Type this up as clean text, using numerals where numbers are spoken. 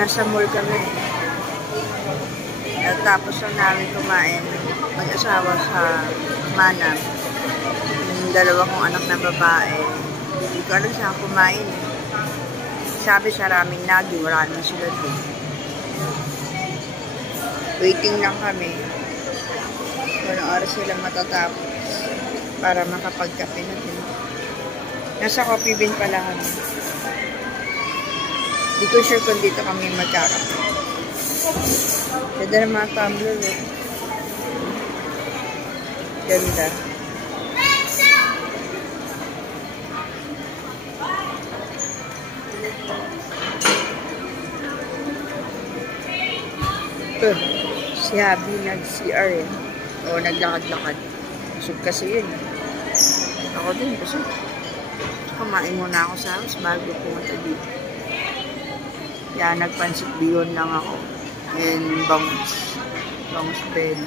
Nasa mall kami. At tapos na namin kumain, mag-asawa sa Manam. Yung dalawa kong anak na babae. Hindi ko alam saan kumain. Sabi sa raming nagi, wala naman sila doon. Waiting lang kami. Kung anong oras sila matatapos para makapagkape na din. Nasa Coffee Bean pala kami. Hindi ko sure kung dito kami magkakape. Ganda ng mga tumbler. Ganda. Si Abby nag-CR eh. O naglakad-lakad. Busog kasi yun. Ako din, busog. Kumain muna ako sa house bago pumunta dito. Kaya nagpansit bihon lang ako. And bangus. Bangus belly.